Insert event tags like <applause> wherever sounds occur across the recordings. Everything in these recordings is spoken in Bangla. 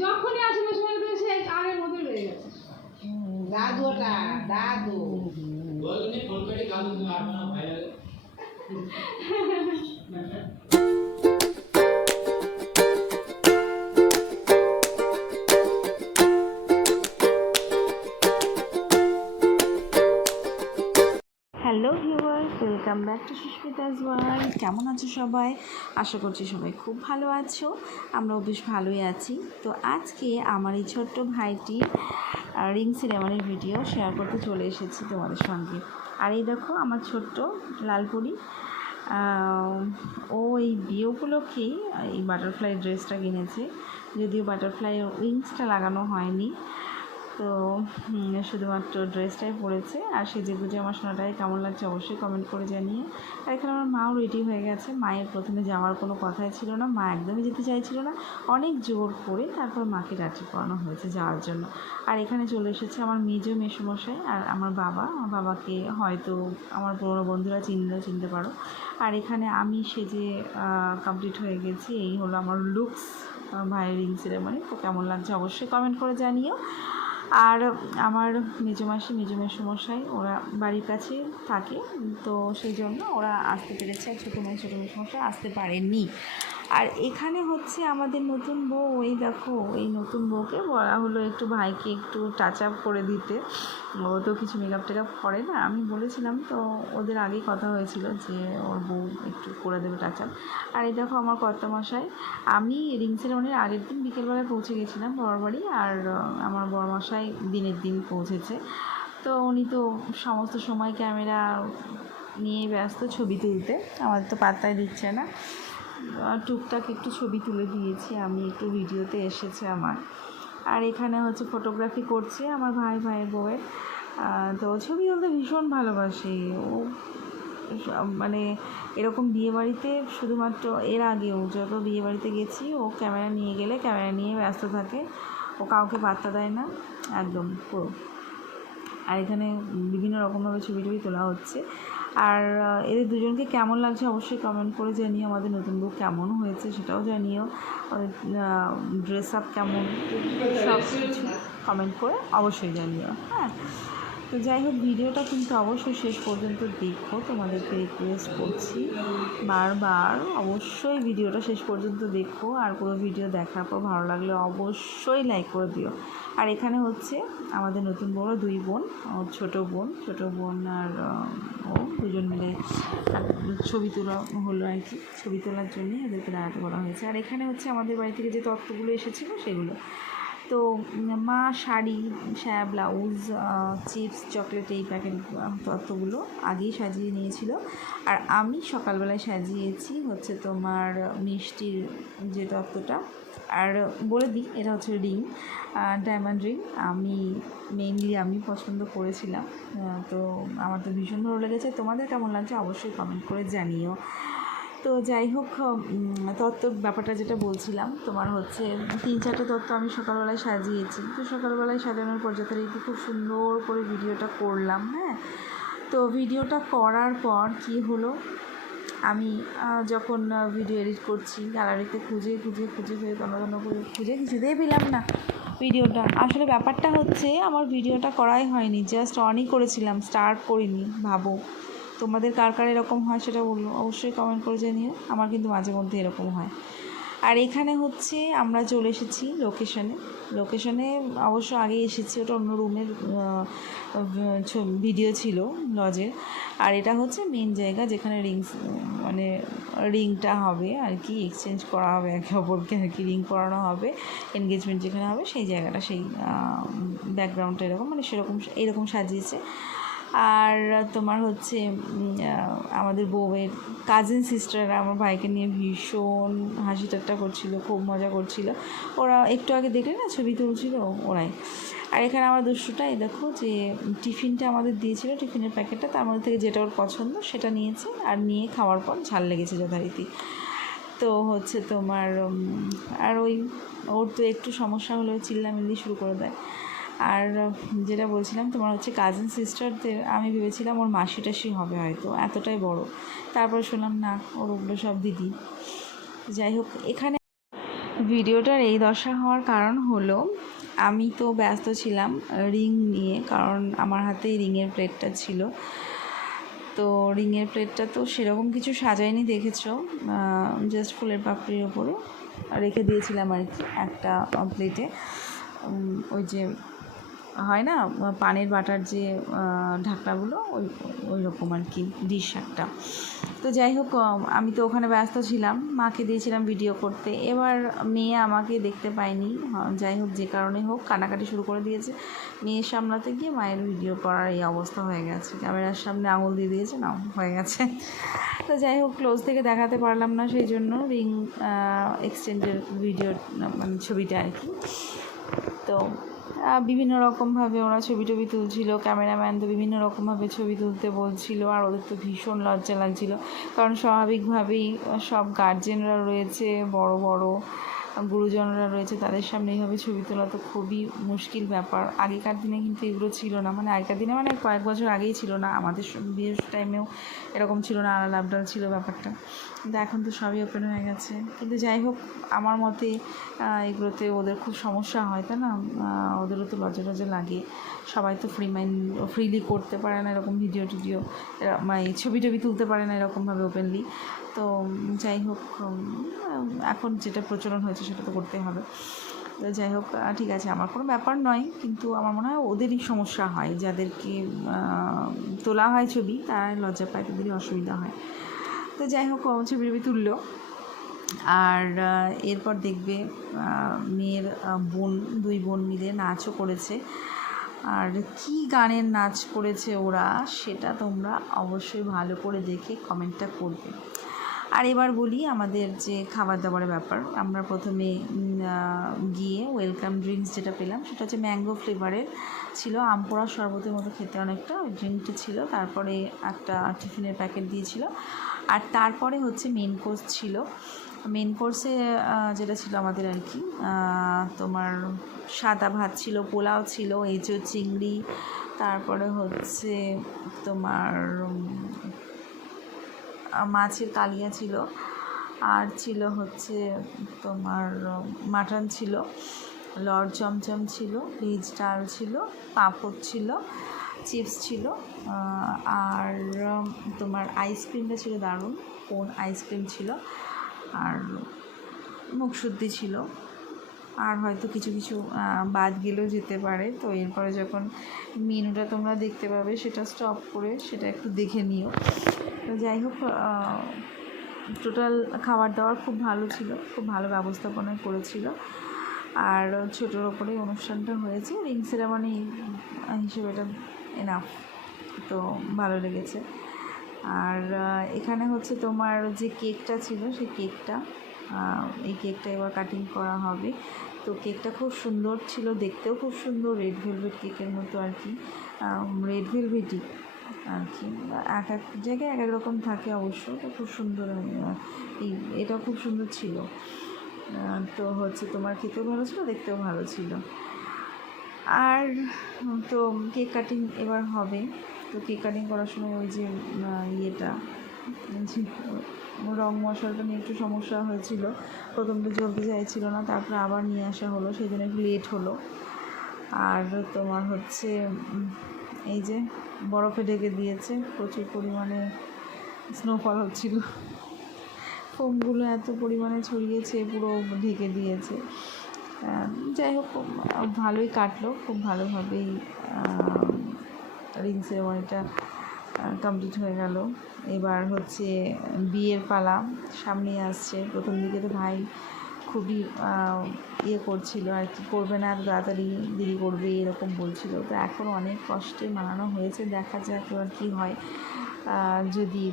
যখনই আসবে সময় করে সে আগের মতো রয়ে গেছে। দাদুটা দাদু। বলনি ফোন করে দাদু তুমি আর না ভাই <laughs> hello viewers, welcome back to Susmita's world. কেমন আছো সবাই? আশা করছি সবাই খুব ভালো আছো। আমরাও বেশ ভালোই আছি। তো আজকে আমার এই ছোট্ট ভাইটি রিং সিনেমানের ভিডিও শেয়ার করতে চলে এসেছি তোমাদের সঙ্গে। আর এই দেখো আমার ছোট্ট লালপুরি। ও এই বিয়ে উপলক্ষেই এই বাটারফ্লাই ড্রেসটা কিনেছে। যদিও বাটারফ্লাই উইংসটা লাগানো হয়নি। তো শুধুমাত্র ড্রেসটাই পরেছে। আর সেজে গুজে আমার সোনাটাই কেমন লাগছে অবশ্যই কমেন্ট করে জানিয়ে। আর এখানে আমার মাও রেডি হয়ে গেছে। মায়ের প্রথমে যাওয়ার কোনো কথাই ছিল না। মা একদমই যেতে চাইছিল না। অনেক জোর করে তারপর মাকে রাজি করানো হয়েছে যাওয়ার জন্য। আর এখানে চলে এসেছে আমার মেজো মেসোমশাই আর আমার বাবা। আমার বাবাকে হয়তো আমার পুরোনো বন্ধুরা চিনলে, চিনতে পারো। আর এখানে আমি সেজে কমপ্লিট হয়ে গেছি। এই হলো আমার লুকস ভাইয়ের রিং সেরেমনি তো কেমন লাগছে অবশ্যই কমেন্ট করে জানিও। আর আমার মেজো মাসি মেজো মশাই ওরা বাড়ির কাছে থাকে। তো সেই জন্য ওরা আসতে পেরেছে। ছোটো মেয়ে ছোটো মেয়ে সমস্যায় আসতে পারেননি আর এখানে হচ্ছে আমাদের নতুন বউ ওই দেখো, এই নতুন বউকে। বলা হলো একটু ভাইকে একটু টাচ আপ করে দিতে। ও তো কিছু মেকআপ টেকআপ করে না। আমি বলেছিলাম তো, ওদের আগেই কথা হয়েছিল যে ওর বউ একটু করে দেবে টাচ আপ আর এই দেখো আমার কর্তামশাই, আমি রিং সেরেমনির আগের দিন বিকেলবেলায় পৌঁছে গেছিলাম বড় বাড়ি আর আমার বড়মশাই দিনের দিন পৌঁছেছে। তো উনি তো সমস্ত সময় ক্যামেরা নিয়ে ব্যস্ত ছবি তুলতে। আমাদের তো পাত্তাই দিচ্ছে না। টুকটাক একটু ছবি তুলে দিয়েছি। আমি একটু ভিডিওতে এসেছে আমার। আর এখানে হচ্ছে ফটোগ্রাফি করছে আমার ভাই ভাইয়ের বউয়ের। তো ছবি তুলতে ভীষণ ভালোবাসে। ও মানে এরকম বিয়েবাড়িতে শুধুমাত্র এর আগেও যত বিয়েবাড়িতে গেছি, ও ক্যামেরা নিয়ে গেলে ক্যামেরা নিয়ে ব্যস্ত থাকে। ও কাউকে পাত্তা দেয় না, একদম পুরো। আর এখানে বিভিন্ন রকমভাবে ছবি টবি তোলা হচ্ছে। আর এদের দুজনকে কেমন লাগছে অবশ্যই কমেন্ট করে জানিও। আমাদের নতুন বুক কেমন হয়েছে সেটাও জানিও। ড্রেস আপ কেমন সব কিছু কমেন্ট করে অবশ্যই জানিও হ্যাঁ? তো যাই হোক, ভিডিওটা কিন্তু অবশ্যই শেষ পর্যন্ত দেখো। তোমাদেরকে রিকোয়েস্ট করছি বারবার। অবশ্যই ভিডিওটা শেষ পর্যন্ত দেখো। আর পুরো ভিডিও দেখার পর ভালো লাগলে অবশ্যই লাইক করে দিও। আর এখানে হচ্ছে আমাদের নতুন বড় দুই বোন ছোটো বোন। ছোটো বোন আর ও দুজন মিলে ছবি তোলা হলো আর কি। ছবি তোলার জন্যই এদেরকে দাঁড়াতে বলা হয়েছে। আর এখানে হচ্ছে আমাদের বাড়ি থেকে যে তত্ত্বগুলো এসেছিল সেগুলো। তো মা শাড়ি, সায়া ব্লাউজ চিপস, চকলেট এই প্যাকেট তত্ত্বগুলো আগেই সাজিয়ে নিয়েছিল। আর আমি সকালবেলায় সাজিয়েছি হচ্ছে তোমার মিষ্টির যে তত্ত্বটা। আর বলে দিই, এটা হচ্ছে রিং ডায়মন্ড রিং আমি মেইনলি আমি পছন্দ করেছিলাম। তো আমার তো ভীষণ ভালো লেগেছে। তোমাদের কেমন লাগছে অবশ্যই কমেন্ট করে জানিও। তো যাই হোক তত্ত্ব ব্যাপারটা যেটা বলছিলাম, তোমার হচ্ছে তিন চারটে তত্ত্ব আমি সকালবেলায় সাজিয়েছি। তো সকালবেলায় সাজানোর পর যথারীতি খুব সুন্দর করে ভিডিওটা করলাম হ্যাঁ? তো ভিডিওটা করার পর কি হলো? আমি যখন ভিডিও এডিট করছি, গ্যালারিতে খুঁজে খুঁজে খুঁজে খুঁজে, তন্ন করে খুঁজে কিছুতেই পেলাম না ভিডিওটা। আসলে ব্যাপারটা হচ্ছে, আমার ভিডিওটা করাই হয়নি জাস্ট অনই করেছিলাম স্টার্ট করিনি, ভাবো। তোমাদের কার কার এরকম হয় সেটা বলল। অবশ্যই কমেন্ট করে জানিও। আমার কিন্তু মাঝে মধ্যে এরকম হয়। আর এখানে হচ্ছে আমরা চলে এসেছি লোকেশনে লোকেশনে অবশ্য আগে এসেছি। ওটা অন্য রুমের ভিডিও ছিল লজের আর এটা হচ্ছে মেন জায়গা যেখানে রিংস মানে রিংটা হবে আর কি। এক্সচেঞ্জ করা হবে একে অপরকে আর কি। রিং করানো হবে এনগেজমেন্ট যেখানে হবে সেই জায়গাটা, সেই ব্যাকগ্রাউন্ডটা এরকম। মানে সেরকম, এরকম সাজিয়েছে। আর তোমার হচ্ছে আমাদের বউয়ের কাজিন সিস্টাররা আমার ভাইকে নিয়ে ভীষণ হাসি ঠাট্টা করছিল, খুব মজা করছিল। ওরা একটু আগে দেখলে না ছবি তুলছিল ওরাই। আর এখানে আমার দুষ্টুটা এই দেখো যে টিফিনটা আমাদের দিয়েছিল, টিফিনের প্যাকেটটা, তার মধ্যে থেকে যেটা ওর পছন্দ সেটা নিয়েছে আর নিয়ে খাওয়ার পর ঝাল লেগেছে যথারীতি। তো হচ্ছে তোমার আর ওই, ওর তো একটু সমস্যা হলেও চিল্লামিল্লি শুরু করে দেয়। আর যেটা বলছিলাম, তোমার হচ্ছে কাজিন সিস্টারদের আমি ভেবেছিলাম ওর মাসি টাসি হবে হয়তো, এতটাই বড়। তারপর শুনলাম, না, ওর ওগুলো সব দিদি। যাই হোক, এখানে ভিডিওটার এই দশা হওয়ার কারণ হলো, আমি তো ব্যস্ত ছিলাম রিং নিয়ে, কারণ আমার হাতেই রিংয়ের প্লেটটা ছিল। তো রিংয়ের প্লেটটা তো সেরকম কিছু সাজায়নি, দেখেছ জাস্ট ফুলের পাপড়ির ওপরে রেখে দিয়েছিলাম আর কি একটা প্লেটে। ওই যে হয় না? পানের বাটার যে ঢাকনাগুলো, ওই ওই রকম আর কি, ডিশ একটা। তো যাই হোক আমি তো ওখানে ব্যস্ত ছিলাম। মাকে দিয়েছিলাম ভিডিও করতে। এবার মেয়ে আমাকে দেখতে পায়নি। যাই হোক, যে কারণে হোক কানাকাটি শুরু করে দিয়েছে। মেয়ে সামলাতে গিয়ে মায়ের ভিডিও করার এই অবস্থা হয়ে গেছে। ক্যামেরার সামনে আঙুল দিয়ে দিয়েছে না হয়ে গেছে। তো যাই হোক, ক্লোজ থেকে দেখাতে পারলাম না সেই জন্য। রিং এক্সচেঞ্জের ভিডিও মানে ছবিটা আর কি। তো বিভিন্ন রকমভাবে ওরা ছবি টবি তুলছিল ক্যামেরাম্যান তো বিভিন্ন রকমভাবে ছবি তুলতে বলছিল, আর ওদের তো ভীষণ লজ্জা লাগছিল। কারণ স্বাভাবিকভাবেই সব গার্জেনরা রয়েছে, বড় বড়। গুরুজনরা রয়েছে, তাদের সামনে এইভাবে ছবি তোলা তো খুবই মুশকিল ব্যাপার। আগেকার দিনে কিন্তু এগুলো ছিল না। মানে আগেকার দিনে মানে কয়েক বছর আগেই ছিল না। আমাদের বিয়ের টাইমেও এরকম ছিল না, আলাদা আবডাল ছিল ব্যাপারটা। কিন্তু এখন তো সবই ওপেন হয়ে গেছে। কিন্তু যাই হোক, আমার মতে এগুলোতে ওদের খুব সমস্যা হয়, তাই না? ওদেরও তো লজ্জা লজ্জা লাগে। সবাই তো ফ্রি মাইন্ড ফ্রিলি করতে পারে না এরকম ভিডিও টিডিও মানে ছবি টবি তুলতে পারে না এরকমভাবে ওপেনলি তো যাই হোক এখন যেটা প্রচলন হয়েছে সেটা তো করতেই হবে। তো যাই হোক ঠিক আছে, আমার কোনো ব্যাপার নয়, কিন্তু আমার মনে হয় ওদেরই সমস্যা হয়, যাদেরকে তোলা হয় ছবি, তারাই লজ্জা পায়, তাদেরই অসুবিধা হয়। তো যাই হোক ছবি টবি তুললো, আর এরপর দেখবে মেয়ের বোন, দুই বোন মিলে নাচও করেছে। আর কি গানের নাচ করেছে ওরা, সেটা তোমরা অবশ্যই ভালো করে দেখে কমেন্টটা করবে। আর এবার বলি আমাদের যে খাবার দাবারের ব্যাপার। আমরা প্রথমে গিয়ে ওয়েলকাম ড্রিঙ্কস যেটা পেলাম, সেটা হচ্ছে ম্যাঙ্গো ফ্লেভারের ছিল আমপোড়া শরবতের মতো খেতে অনেকটা, ওই ড্রিঙ্কটা ছিল। তারপরে একটা টিফিনের প্যাকেট দিয়েছিল। আর তারপরে হচ্ছে মেন কোর্স ছিল। মেন কোর্সে যেটা ছিল আমাদের আর কি তোমার সাদা ভাত ছিল, পোলাও ছিল এঁচো চিংড়ি, তারপরে হচ্ছে তোমার মাছের কালিয়া ছিল। আর ছিল হচ্ছে তোমার মাটন ছিল, লর চমচম ছিল, ভেজ ডাল ছিল, পাঁপড় ছিল, চিপস ছিল আর তোমার আইসক্রিমটা ছিল দারুণ, কোন আইসক্রিম ছিল, আর মুখশুদ্ধি ছিল। আর হয়তো কিছু কিছু বাদ গেলেও যেতে পারে। তো এরপরে যখন মেনুটা তোমরা দেখতে পাবে, সেটা স্টপ করে সেটা একটু দেখে নিও। তো যাই হোক টোটাল খাবার দাবার খুব ভালো ছিল, খুব ভালো ব্যবস্থাপনা করেছিল। আর ছোটোর ওপরেই অনুষ্ঠানটা হয়েছে। রিং সেরামনি হিসেবে এটা এনাফ তো ভালো লেগেছে। আর এখানে হচ্ছে তোমার যে কেকটা ছিল, সেই কেকটা এই কেকটা এবার কাটিং করা হবে। তো কেকটা খুব সুন্দর ছিল, দেখতেও খুব সুন্দর রেড ভেলভেট কেকের মতো আর কি। রেড ভেলভেটই আর কি। এক এক জায়গায় এক এক রকম থাকে অবশ্য, তো খুব সুন্দর এই, এটা খুব সুন্দর ছিল। তো হচ্ছে তোমার খেতেও ভালো ছিল, দেখতেও ভালো ছিল। আর, তো কেক কাটিং এবার হবে। তো কেক কাটিং করার সময় ওই যে ইয়েটা রং মশলাটা নিয়ে একটু সমস্যা হয়েছিল। প্রথমটা জ্বলতে চাইছিল না, তারপরে আবার নিয়ে আসা হলো, সেই জন্য একটু লেট হলো। আর তোমার হচ্ছে এই যে বরফে ঢেকে দিয়েছে, প্রচুর পরিমাণে স্নোফল হচ্ছিল। ফোমগুলো এত পরিমাণে ছড়িয়েছে, পুরো ঢেকে দিয়েছে। যাই হোক ভালোই কাটলো, খুব ভালোভাবেই রিংসের সেরেমনিটা কমপ্লিট হয়ে গেল। এবার হচ্ছে বিয়ের পালা সামনে আসছে। প্রথম দিকে তো ভাই খুবই ইয়ে করছিল আর কি, করবে না, এত তাড়াতাড়ি দেরি করবে, এরকম বলছিল। তো এখন অনেক কষ্টে মানানো হয়েছে, দেখা যাক এবার কী হয়। যদি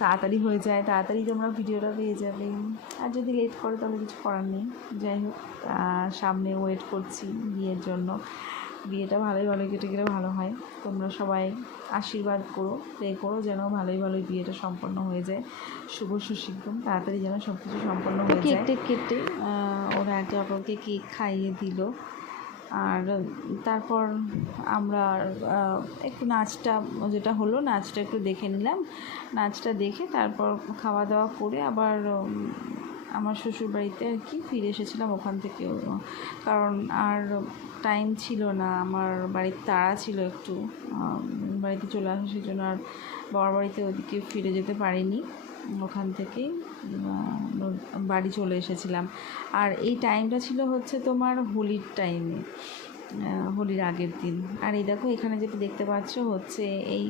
তাড়াতাড়ি হয়ে যায়, তাড়াতাড়ি তোমরা ভিডিওটা পেয়ে যাবে। আর যদি লেট করে তাহলে কিছু করার নেই। যাই হোক সামনে ওয়েট করছি বিয়ের জন্য। বিয়েটা ভালোই ভালোই কেটে গেলে ভালো হয়। তোমরা সবাই আশীর্বাদ করো প্রে করো যেন ভালোই ভালোই বিয়েটা সম্পন্ন হয়ে যায়। শুভ সুশীঘ্রম তাড়াতাড়ি যেন সব কিছু সম্পন্ন হয়ে যায়। কেক কেটে ওরা একে অপরকে কেক খাইয়ে দিল। আর তারপর আমরা একটু নাচটা, যেটা হলো নাচটা একটু দেখে নিলাম। নাচটা দেখে তারপর খাওয়া দাওয়া করে আবার আমার শ্বশুর বাড়িতে আর কি ফিরে এসেছিলাম ওখান থেকে, কারণ আর টাইম ছিল না, আমার বাড়ির তাড়া ছিল একটু বাড়িতে চলে আসা সেই জন্য আর বাবার বাড়িতে ওদিকে ফিরে যেতে পারিনি, ওখান থেকে বাড়ি চলে এসেছিলাম। আর এই টাইমটা ছিল হচ্ছে তোমার হোলির টাইমে হোলির আগের দিন। আর এই দেখো, এখানে যেটা দেখতে পাচ্ছ হচ্ছে এই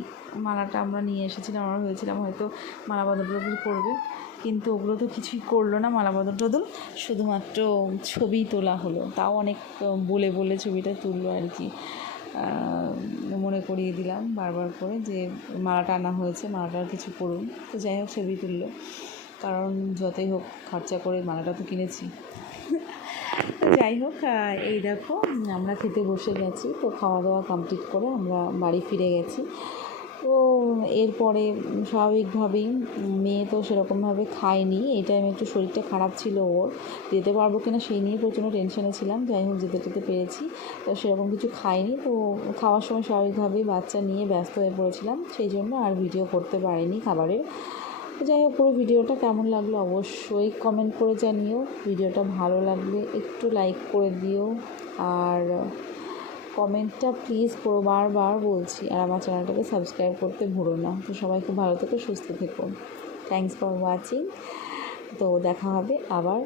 মালাটা আমরা নিয়ে এসেছিলাম, আমরা ভেবেছিলাম হয়তো মালা বদল টদল করবে কিন্তু ওগুলো তো কিছুই করল না মালা বদল টদল, শুধুমাত্র ছবি তোলা হলো। তাও অনেক বলে বলে ছবিটা তুললো আর কি। মনে করিয়ে দিলাম বারবার করে যে মালাটা আনা হয়েছে মালাটার কিছু করুন তো যাই হোক, ছবি তুললো। কারণ যতই হোক, খরচা করে মালাটা তো কিনেছি। যাই হোক এই দেখো আমরা খেতে বসে গেছি, তো খাওয়া দাওয়া কমপ্লিট করে আমরা বাড়ি ফিরে গেছি। তো এরপরে স্বাভাবিকভাবেই মেয়ে তো সেরকমভাবে খায়নি, এই টাইমে একটু শরীরটা খারাপ ছিল ওর, যেতে পারব কিনা সেই নিয়ে প্রচণ্ড টেনশনে ছিলাম যাই হোক যেতে যেতে পেরেছি, তো সেরকম কিছু খাইনি, তো খাওয়ার সময় স্বাভাবিকভাবেই বাচ্চা নিয়ে ব্যস্ত হয়ে পড়েছিলাম, সেই জন্য আর ভিডিও করতে পারিনি খাবারের। যাই হোক, পুরো ভিডিওটা কেমন লাগল অবশ্যই কমেন্ট করে জানিও। ভিডিওটা ভালো লাগলে একটু লাইক করে দিও। আর কমেন্টটা প্লিজ পুরো বারবার বলছি, আর আমার চ্যানেলটাকে সাবস্ক্রাইব করতে ভুলো না। তো সবাই খুব ভালো থেকো, সুস্থ থেকো। থ্যাংকস ফর ওয়াচিং তো দেখা হবে আবার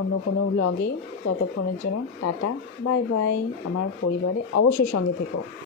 অন্য কোনো ব্লগে ততক্ষণের জন্য টাটা বাই বাই আমার পরিবারে অবশ্যই সঙ্গে থেকো।